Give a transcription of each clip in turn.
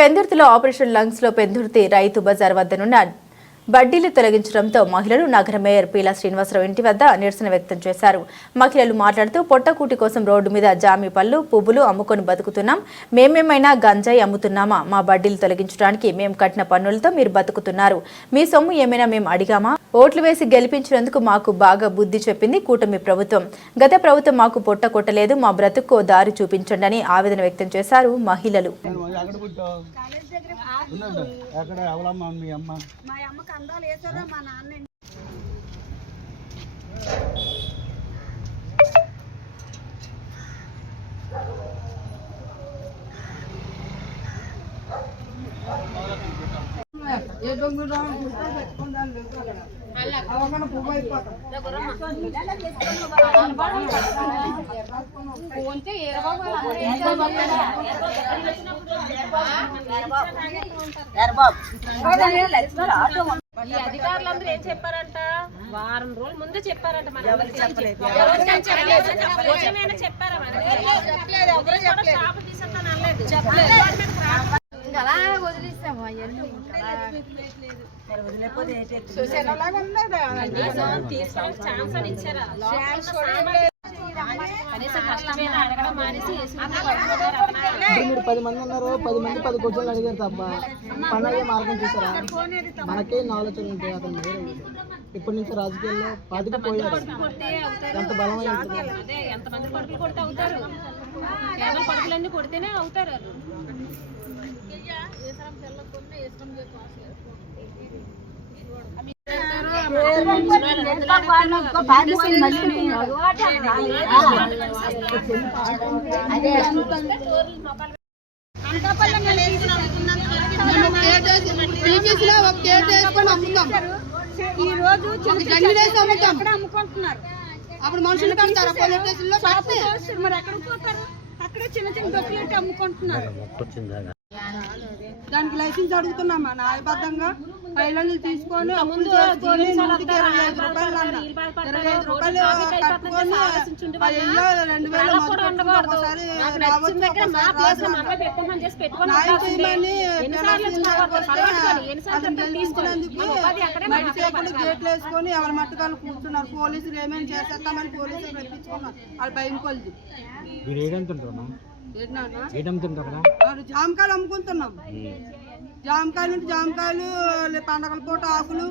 పెందుర్తిలో operation lungs లో పెందుర్తి రైతు బజార్ వద్దనున్న బడ్డీలు తొలగించడంతో మహిళలు నగర మేయర్ పీలా శ్రీనివాసరావు ఇంటి వద్ద నిరసన వ్యక్తం చేశారు. మహిళలు మాట్లాడుతూ పొట్టకూటి కోసం రోడ్డు మీద జామి పళ్ళు పువ్వులు అమ్ముకొని బతుకుతున్నాం, మేమేమైనా గంజాయి అమ్ముతున్నామా? మా బడ్డీలు తొలగించడానికి మేము కట్టిన పన్నులతో మీరు బతుకుతున్నారు, మీ సొమ్ము ఏమైనా మేము అడిగామా? ఓట్లు వేసి గెలిపించినందుకు మాకు బాగా బుద్ధి చెప్పింది కూటమి ప్రభుత్వం. గత ప్రభుత్వం మాకు పొట్ట కొట్టలేదు, మా బ్రతుకు దారి చూపించండి అని ఆవేదన వ్యక్తం చేశారు మహిళలు. ఈ అధికారులందరూ ఏం చెప్పారంట, వారం రోజుల ముందే చెప్పారంట. ఛాన్స్ అని ఇచ్చారా? మీరు 10 మంది ఉన్నారు, 10 మంది 10 క్వశ్చన్లు అడిగారు తప్ప పనులే మార్గం చూసారా? మనకే ఆలోచన ఉంటాయి. అతను ఇప్పటి నుంచి రాజకీయాల్లో పాతిపోయారు. ఎంత బలమైన ఎంతమంది కొడుకులు కొడితే అవుతారు, కేవలం కొడుకులన్నీ కొడితేనే అవుతారు. ఈ రోజు అమ్ముకుంటున్నారు. అప్పుడు మనుషులు కడతారు, మరి ఎక్కడ పోతారు? అక్కడ చిన్న చిన్న డొక్కులు అమ్ముకుంటున్నారు. దానికి లైసెన్స్ అడుగుతున్నామా? న్యాయబద్ధంగా 500 తీసుకొని ముందు 25 రూపాయలు అన్న 25 రూపాయలు కట్టుకొని 2000 ఒకసారి గేట్లు వేసుకొని ఎవరి మట్టుకాలు కూర్చున్నారు. పోలీసులు ఏమేమి చేసేస్తామని పోలీసులు రప్పించుకున్నారు. వాళ్ళు భయం కొలిది. జామకాయలు అమ్ముకుంటున్నాం. జామకాయలు అంటే జామకాయలు, పండగల పూట ఆకులు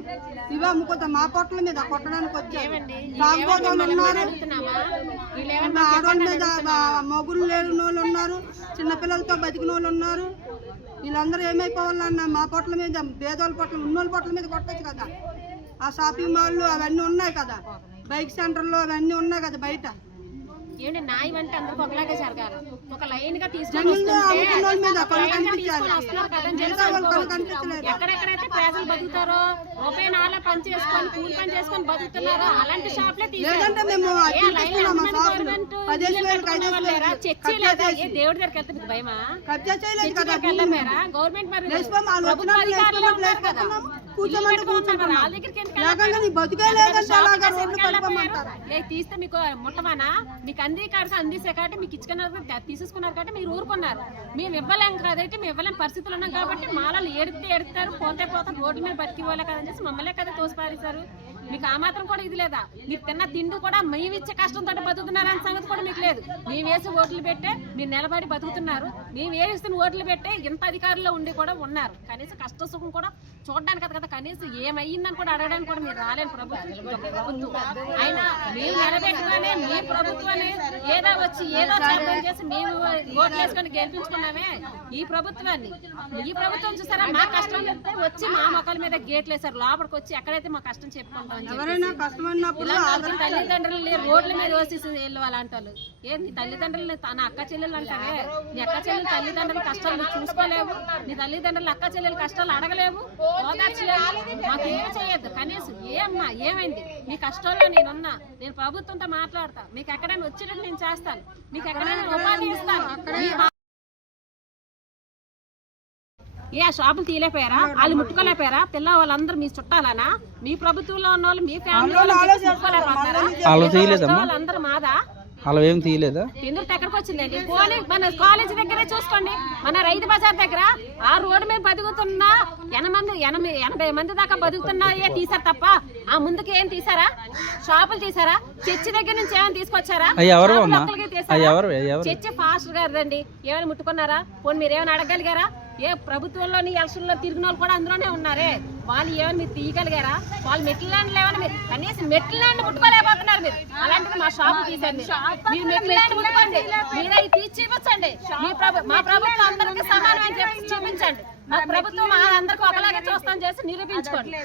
ఇవి అమ్ముకుంటాం. మా పొట్టల మీద కొట్టడానికి వచ్చారు. తాగుబోతులు ఉన్నారు, ఆడవాళ్ళ మీద మొగులు లేని వాళ్ళు ఉన్నారు, చిన్నపిల్లలతో బతికిన వాళ్ళు ఉన్నారు. వీళ్ళందరూ ఏమైపోవాలన్నా మా పొట్టల మీద, పేదోళ్ళ పొట్టలు, ఉన్నోళ్ళ పొట్టల మీద కొట్టచ్చు కదా. ఆ షాపింగ్ మాల్లు అవన్నీ ఉన్నాయి కదా, బైక్ సెంటర్లు అవన్నీ ఉన్నాయి కదా బయట. ఏంటి న్యాయం అంటే అందరికి ఒకలాగే జరగాలి. ఒక లైన్ గా ఎక్కడెక్కడైతే ప్రజలు బతుకుతారో, రూపాయి నాలా పని చేసుకొని కూలి పని చేసుకొని బతుకుతున్నారో అలాంటి షాప్లే చర్చి లేదా దేవుడి దగ్గరికి వెళ్తే భయమా? గవర్నమెంట్ మరి తీస్తే మీకు ముట్టమానా? మీకు అందికాడికి అందిసే కాబట్టి మీకు ఇచ్చుకున్నారు, తీసేసుకున్నారు కాబట్టి మీరు ఊరుకున్నారు. మేము ఇవ్వలేం కదంటే, మేము ఇవ్వలేం పరిస్థితులు ఉన్నాం కాబట్టి మాలలు ఎడతారు, పోతే రోడ్డు మీద బతికి వాళ్ళే కదని చేసి మమ్మల్నే కదా తోసిపారేశారు. మీకు ఆ మాత్రం కూడా ఇది లేదా? మీరు తిన్న తిండి కూడా మేము ఇచ్చే కష్టంతో బతుకుతున్నారు అనే సంగతి కూడా మీకు లేదు. మేము వేసి ఓట్లు పెట్టే మీరు నిలబడి బతుకుతున్నారు. మేము వేస్తున్న ఓట్లు పెట్టే ఇంత అధికారుల్లో ఉండి కూడా ఉన్నారు. కనీసం కష్ట సుఖం కూడా చూడడానికి కదా, కనీసం ఏమయ్యిందని కూడా అడగడానికి కూడా మీరు రాలేని ప్రభుత్వం. అయినా మేము నిలబెట్టుగానే మీ ప్రభుత్వాన్ని ఏదో వచ్చి ఏదో చేపలు చేసి మేము ఓట్లు వేసుకొని గెలిపించుకున్నామే ఈ ప్రభుత్వాన్ని. ఈ ప్రభుత్వం చూసారా, మా కష్టం వచ్చి మా మొక్కల మీద గేట్లు వేసారు. లోపలికి వచ్చి ఎక్కడైతే మా కష్టం చెప్పుకుంటాం తల్లిదండ్రులు రోడ్ల మీద వచ్చేసి వెళ్ళు అలాంటి వాళ్ళు. నీ తల్లిదండ్రులు తన అక్క చెల్లెలు అంటారే, నీ అక్క చెల్లెలు తల్లిదండ్రుల కష్టాలు చూసుకోలేవు, నీ తల్లిదండ్రులు అక్క చెల్లెల కష్టాలు అడగలేవు, ఓదార్చలేవు. మాకు ఏం చేయొద్దు. కనీసం ఏమ్మా ఏమైంది? మీ కష్టంలో నేనున్నా, నేను ప్రభుత్వంతో మాట్లాడతా, మీకు ఎక్కడైనా వచ్చేటట్టు నేను చేస్తాను, మీకు ఎక్కడైనా ఉపాధి ఇస్తాను. ఏ షాపులు తీయలేకపోయారా? వాళ్ళు ముట్టుకోలేకపోయారా? పిల్ల వాళ్ళందరూ మీ చుట్టాలనా? మీ ప్రభుత్వంలో ఉన్న వాళ్ళు, మీ ఫ్యామిలీ వాళ్ళందరూ మాదా? అలా ఏం తీయలేదా? తిందుకు ఎక్కడికి వచ్చిందండి? పోనీ మన కాలేజ్ దగ్గరే చూసుకోండి, మన రైతు బజార్ దగ్గర ఆ రోడ్డు మీద బతుకుతున్న 80 మంది దాకా బతుకుతున్నాయే తీసారు తప్ప ఆ ముందుకి ఏం తీసారా? షాపులు తీసారా? చర్చి దగ్గర నుంచి ఏమైనా తీసుకొచ్చారా? చర్చి ఫాస్టర్ గారిదండి, ఏమైనా ముట్టుకున్నారా? పోనీ మీరు ఏమైనా అడగలిగారా? ఏ ప్రభుత్వంలోని ఎలక్షన్లో తిరిగిన వాళ్ళు కూడా అందులోనే ఉన్నారే, వాళ్ళు ఏమైనా మీరు తీయగలిగారా? వాళ్ళు మెట్ల ల్యాండ్లు ఏమైనా మీరు కనీసం మెట్ల ల్యాండ్ ముట్టుకోలేకపోతున్నారు మీరు. అలాంటిది మా షాపు తీసారు మీరు మెట్ల ల్యాండ్ ముట్టుకోండి, మీరు అవి తీసి చూపించండి. మా ప్రభుత్వం అందరికీ సమానమని చెప్పి చూపించండి. మా ప్రభుత్వం అందరికీ ఒకలాగే చూస్తాం చేసి నిరూపించుకోండి.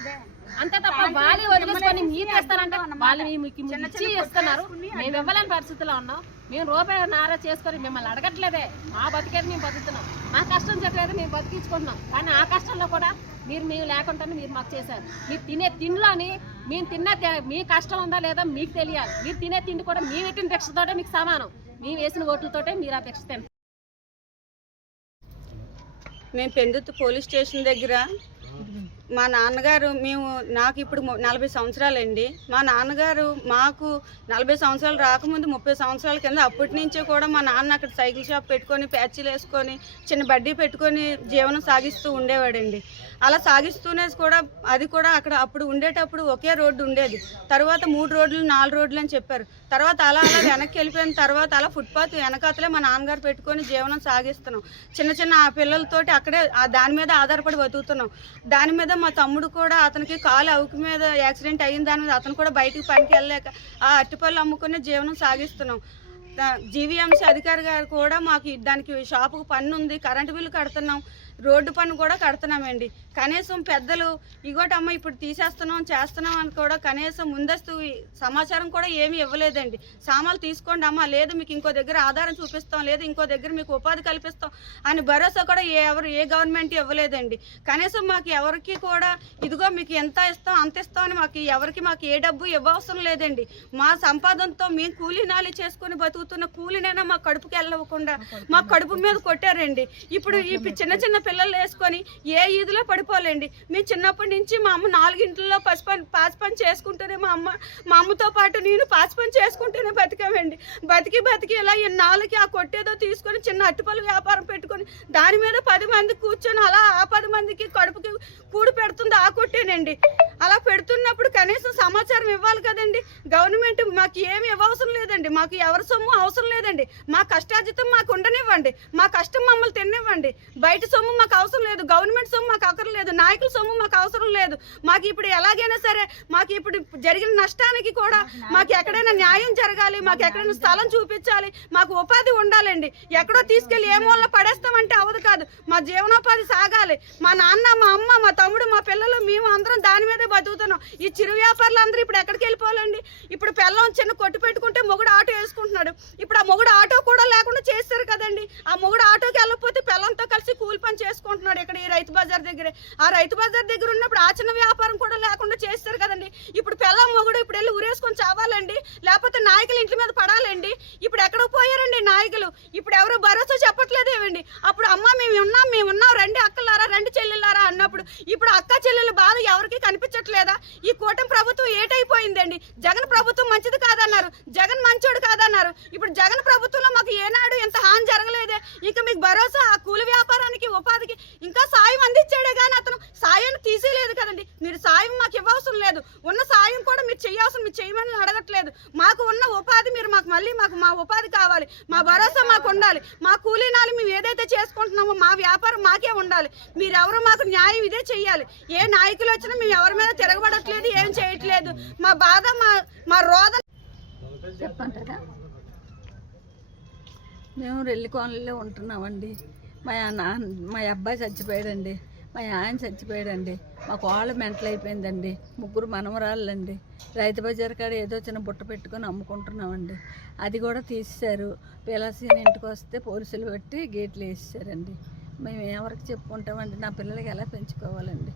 అంతే తప్ప వాళ్ళు వదిలేసుకొని మీరు తెస్తారంటే వాళ్ళు మీకు ఇచ్చి ఇస్తున్నారు. మేము ఇవ్వలేని పరిస్థితిలో ఉన్నాం. మేము రూపాయి నారా చేసుకొని మిమ్మల్ని అడగట్లేదే, మా బతికేది మేము బతుకుతున్నాం. మా కష్టం చెప్పేది మేము బతికించుకుంటున్నాం. కానీ ఆ కష్టంలో కూడా మీరు లేకుండానే మీరు మాకు చేశారు. మీరు తినే తిండిలోని మేము మీ కష్టం ఉందా లేదా మీకు తెలియాలి. మీరు తినే తిండి కూడా మేము పెట్టిన భిక్షతోటే మీకు సమానం. మేము వేసిన ఓట్లతోటే మీరు ఆ భిక్ష తింటారు. మేము పెందుతు పోలీస్ స్టేషన్ దగ్గర మా నాన్నగారు నాకు ఇప్పుడు 40 సంవత్సరాలండి. మా నాన్నగారు మాకు 40 సంవత్సరాలు రాకముందు 30 సంవత్సరాల కింద అప్పటి నుంచే కూడా మా నాన్న అక్కడ సైకిల్ షాప్ పెట్టుకొని ప్యాచీలు వేసుకొని చిన్న బడ్డీ పెట్టుకొని జీవనం సాగిస్తూ ఉండేవాడండి. అలా సాగిస్తూనే కూడా అది కూడా అక్కడ అప్పుడు ఉండేటప్పుడు ఒకే రోడ్డు ఉండేది. తర్వాత 3 రోడ్లు 4 రోడ్లు అని చెప్పారు. తర్వాత అలా వెనక్కి వెళ్ళిపోయిన తర్వాత అలా ఫుట్పాత్ వెనకాతలే మా నాన్నగారు పెట్టుకొని జీవనం సాగిస్తున్నాం. చిన్న పిల్లలతోటి అక్కడే దాని మీద ఆధారపడి బతుకుతున్నాం. దాని మీద మా తమ్ముడు కూడా అతనికి కాలు అవుకు మీద యాక్సిడెంట్ అయిన దాని మీద అతను కూడా బయటికి పనికి వెళ్ళలేక ఆ అరటిపళ్ళు అమ్ముకునే జీవనం సాగిస్తున్నాం. జీవీఎంసీ అధికారి గారు కూడా మాకు దానికి షాపుకు పన్ను ఉంది, కరెంటు బిల్లు కడుతున్నాం, రోడ్డు పన్ను కూడా కడుతున్నామండి. కనీసం పెద్దలు ఇగోటమ్మ ఇప్పుడు తీసేస్తున్నాం చేస్తున్నాం అని కూడా కనీసం ముందస్తు సమాచారం కూడా ఏమీ ఇవ్వలేదండి. సామాన్లు తీసుకోండి అమ్మ, లేదు మీకు ఇంకో దగ్గర ఆధారం చూపిస్తాం, లేదు ఇంకో దగ్గర మీకు ఉపాధి కల్పిస్తాం అని భరోసా కూడా ఏ గవర్నమెంట్ ఇవ్వలేదండి. కనీసం మాకు ఎవరికి కూడా ఇదిగో మీకు ఎంత ఇస్తాం అంత ఇస్తాం అని మాకు ఏ డబ్బు ఇవ్వవసరం లేదండి. మా సంపాదనతో మేము కూలీనాలి చేసుకుని బతుకుతున్న కూలీనైనా మా కడుపుకి వెళ్ళకుండా మా కడుపు మీద కొట్టారండి. ఇప్పుడు ఈ చిన్న పిల్లలు వేసుకొని ఏ ఈదులో పడిపోలేండి. మేము చిన్నప్పటి నుంచి మా అమ్మ 4 ఇంట్లో పాచి పని చేసుకుంటూనే మా అమ్మతో పాటు నేను పాచి పని చేసుకుంటూనే బతికామండి. బతికి ఇలా ఇన్నాళ్ళకి ఆ కొట్టేదో తీసుకొని చిన్న అట్టుపల్లి వ్యాపారం పెట్టుకొని దాని మీద 10 మంది కూర్చొని అలా ఆ 10 మందికి కడుపుకి కూడు పెడుతుంది ఆ కొట్టేనండి. అలా పెడుతున్నప్పుడు కనీసం సమాచారం ఇవ్వాలి కదండి. గవర్నమెంట్ మాకు ఏమి ఇవ్వవసరం లేదండి, మాకు ఎవరి సొమ్ము అవసరం లేదండి. మా కష్టార్జితం మాకు ఉండనివ్వండి, మా కష్టం మమ్మల్ని తినివ్వండి. బయట సొమ్ము మాకు అవసరం లేదు, గవర్నమెంట్ సొమ్ము మాకు అవసరం లేదు, నాయకుల సొమ్ము మాకు అవసరం లేదు. మాకు ఇప్పుడు ఎలాగైనా సరే మాకు ఇప్పుడు జరిగిన నష్టానికి కూడా మాకు ఎక్కడైనా న్యాయం జరగాలి, మాకు ఎక్కడైనా స్థలం చూపించాలి, మాకు ఉపాధి ఉండాలండి. ఎక్కడో తీసుకెళ్ళి ఏ మూలలో పడేస్తామంటే అవదు కాదు, మా జీవనోపాధి సాగాలి. మా నాన్న మా అమ్మ మా తమ్ముడు మా పిల్లలు మేము అందరం దాని మీదే బతుకుతున్నాం. ఈ చిరు వ్యాపారులు అందరూ ఇప్పుడు ఎక్కడికి వెళ్ళిపోవాలండి? ఇప్పుడు పిల్లం చిన్న కొట్టు పెట్టుకుంటే మొగుడు ఆటో వేసుకుంటున్నాడు. ఇప్పుడు ఆ మొగుడు ఆటో కూడా లేకుండా చేస్తారు కదండి. ఆ మొగుడు ఆటోకి వెళ్ళకపోతే పిల్లంతో కలిసి కూలి పని చేసుకుంటున్నాడు ఇక్కడ ఈ రైతు బజార్ దగ్గరే. ఆ రైతు బజార్ దగ్గర ఉన్నప్పుడు ఆ చిన్న వ్యాపారం కూడా లేకుండా చేస్తారు కదండి. ఇప్పుడు పిల్లం మొగుడు ఇప్పుడు వెళ్ళి ఊరేసుకొని చావాలండి, లేకపోతే నాయకులు ఇంటి మీద పడాలండి. ఇప్పుడు ఎక్కడికి పోయారండి నాయకులు? ఇప్పుడు ఎవరు భరోసా చెప్పట్లేదేమండి. అప్పుడు అమ్మ మేము ఉన్నాం రండి అక్కలారా రండి చెల్లెళ్ళారా అన్నప్పుడు ఇప్పుడు అక్క చెల్లెళ్ళ బాధ ఎవరికి కనిపించట్లేదా? ఈ కూటమి ప్రభుత్వం ఏటైపోయిందండి. జగన్ ప్రభుత్వం మంచిది కాదన్నారు, జగన్ మంచోడు కాదన్నారు. ఇప్పుడు జగన్ ప్రభుత్వంలో మాకు ఏనాడు ఎంత హాని జరగలేదే. ఇక మీకు భరోసా ఆ కూలి వ్యాపారానికి ఉపాధికి ఇంకా సాయం అందించాడే కానీ అతను సాయాన్ని తీసేయలేదు కదండి. మీరు సాయం మాకు ఇవ్వవసరం లేదు, ఉన్న సాయం కూడా మీరు చేయమని అడగట్లేదు. మాకు ఉన్న ఉపాధి మీరు మాకు మా ఉపాధి కావాలి, మా భరోసా మాకు ఉండాలి. మా కూలీనాలు మేము ఏదైతే చేసుకుంటున్నామో మా వ్యాపారం మాకే ఉండాలి. మీరెవరు మాకు న్యాయం ఇదే చెయ్యాలి. ఏ నాయకులు వచ్చినా మేము ఎవరి మీద తిరగబడట్లేదు, ఏం చేయట్లేదు. మా బాధ మా రోదన చెప్పంటారా? మేము రెల్లికోనలో ఉంటున్నామండి. మా అబ్బాయి చచ్చిపోయాడండి, మా ఆయన చచ్చిపోయాడండి, మా కోళ్ళ మెంటలు అయిపోయిందండి, 3 మనవరాళ్ళండి. రైతు బజార్ కాడ ఏదో చిన్న బుట్ట పెట్టుకొని అమ్ముకుంటున్నామండి. అది కూడా తీసేశారు. పిల్లసీని ఇంటికి వస్తే పోలీసులు పెట్టి గేట్లు వేసేసారండి. మేము ఎవరికి చెప్పుకుంటామండి? నా పిల్లలకి ఎలా పెంచుకోవాలండి?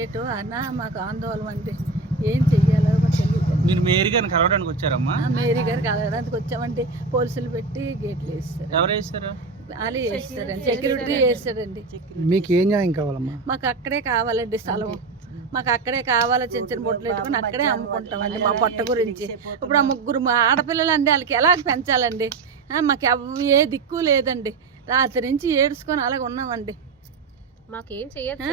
ఏటో అన్నా మాకు ఆందోళన అండి. ఏం చెయ్యాలో తెలియదు. మీరు మేరీ గారిని కలవడానికి వచ్చారమ్మా? మేరీ గారు కలవడానికి వచ్చామండి. పోలీసులు పెట్టి గేట్లు వేస్తారు. ఎవరు వేస్తారు? వాళ్ళు వేస్తారండి, సెక్యూరిటీ వేస్తాడండి. మీకు ఏ న్యాయం కావాలమ్మా? మాకు అక్కడే కావాలండి స్థలం. మాకు అక్కడే కావాలో చిన్న చిన్న బొట్లు పెట్టుకుని అక్కడే అమ్ముకుంటామండి మా పొట్ట గురించి. ఇప్పుడు ఆ ముగ్గురు మా ఆడపిల్లలు అండి, వాళ్ళకి ఎలా పెంచాలండి? మాకు ఏ దిక్కు లేదండి. రాత్రి నుంచి ఏడుచుకొని అలాగ ఉన్నామండి. మాకేం చెయ్యదు